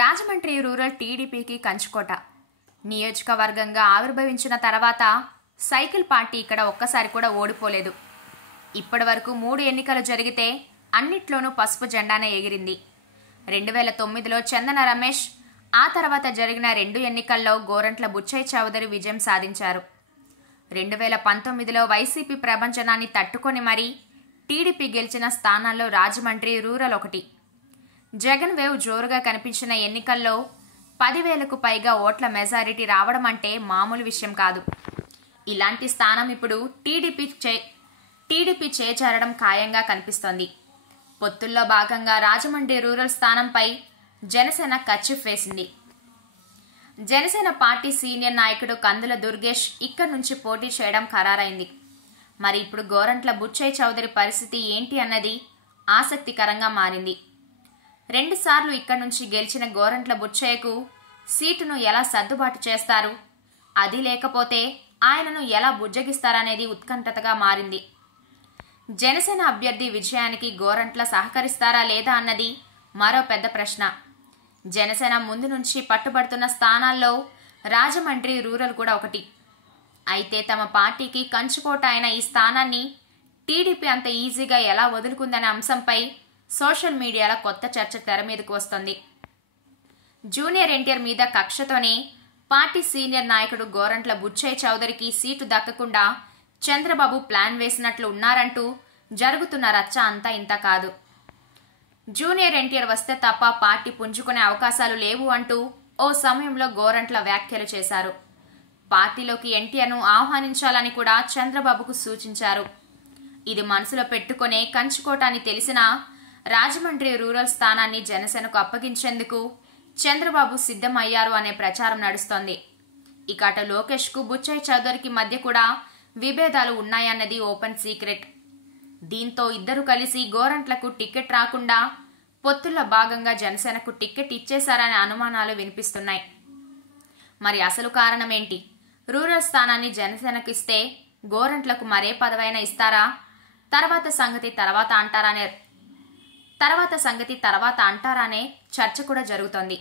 Rajahmundry rural టీడీపీకి కంచుకోట. నియోజకవర్గంగా ఆవిర్భవించిన తర్వాత సైకిల్ పార్టీ ఇక్కడ ఒక్కసారి కూడా ఓడిపోలేదు. ఇప్పటి వరకు 3 ఎన్నికలు జరిగితే అన్నిట్లోనూ పసుపు జెండానే ఎగిరింది. 2009లో చందన రమేష్, ఆ తర్వాత జరిగిన 2 ఎన్నికల్లో గోరంట్ల బుచ్చయ్య చౌదరి విజయం సాధించారు. 2019లో వైసీపీ ప్రభంజనాన్ని తట్టుకొని మరీ టీడీపీ గెలిచిన స్థానాల్లో రాజమండ్రి రూరల్ ఒకటి. జగన్ వేవ్ జోరుగా కనిపించిన ఎన్నికల్లో 10,000కు పైగా ఓట్ల మెజారిటీ రావడం అంటే మామూలు విషయం కాదు. ఇలాంటి స్థానం ఇప్పుడు టీడీపీ చేజారడం ఖాయంగా కనిపిస్తోంది. పొత్తుల్లో భాగంగా రాజమండ్రి రూరల్ స్థానంపై జనసేన కర్చీఫ్ వేసింది. జనసేన పార్టీ సీనియర్ నాయకుడు కందుల దుర్గేష్ ఇక్కడి నుంచి పోటీ చేయడం ఖరారైంది. మరి ఇప్పుడు గోరంట్ల బుచ్చయ్య చౌదరి పరిస్థితి ఏంటి అన్నది ఆసక్తికరంగా మారింది. 2 సార్లు ఇక్కడి నుంచి గెలిచిన గోరంట్ల బుచ్చయ్యకు సీటును ఎలా సర్దుబాటు చేస్తారు, అది లేకపోతే ఆయనను ఎలా బుజ్జగిస్తారనేది ఉత్కంఠతగా మారింది. జనసేన అభ్యర్థి విజయానికి గోరంట్ల సహకరిస్తారా లేదా అన్నది మరో పెద్ద ప్రశ్న. జనసేన ముందు నుంచి పట్టుబడుతున్న స్థానాల్లో రాజమండ్రి రూరల్ కూడా ఒకటి. అయితే తమ పార్టీకి కంచుకోట అయిన ఈ స్థానాన్ని టీడీపీ అంత ఈజీగా ఎలా వదులుకుందనే అంశంపై సోషల్ మీడియాలో కొత్త చర్చ తెర మీదకు వస్తోంది. జూనియర్ ఎన్టీఆర్ మీద కక్షతోనే పార్టీ సీనియర్ నాయకుడు గోరంట్ల బుచ్చయ్య చౌదరికి సీటు దక్కకుండా చంద్రబాబు ప్లాన్ వేసినట్లు ఉన్నారంటూ జరుగుతున్న రచ్చ అంతా ఇంత కాదు. జూనియర్ ఎన్టీఆర్ వస్తే తప్ప పార్టీ పుంజుకునే అవకాశాలు లేవు అంటూ ఓ సమయంలో గోరంట్ల వ్యాఖ్యలు చేశారు. పార్టీలోకి ఎన్టీఆర్ను ఆహ్వానించాలని కూడా చంద్రబాబుకు సూచించారు. ఇది మనసులో పెట్టుకునే కంచుకోట అని తెలిసినా రాజమండ్రి రూరల్ స్థానాన్ని జనసేనకు అప్పగించేందుకు చంద్రబాబు సిద్ధమయ్యారు అనే ప్రచారం నడుస్తోంది. ఇక అటు లోకేష్ కు బుచ్చయ్య చౌదరికి మధ్య కూడా విభేదాలు ఉన్నాయన్నది ఓపెన్ సీక్రెట్. దీంతో ఇద్దరు కలిసి గోరంట్లకు టికెట్ రాకుండా పొత్తుల్లో భాగంగా జనసేనకు టికెట్ ఇచ్చేశారనే అనుమానాలు వినిపిస్తున్నాయి. మరి అసలు కారణం ఏంటి? రూరల్ స్థానాన్ని జనసేనకు ఇస్తే గోరంట్లకు మరే పదవైనా ఇస్తారా? తర్వాత సంగతి తర్వాత అంటారానే చర్చ కూడా జరుగుతోంది.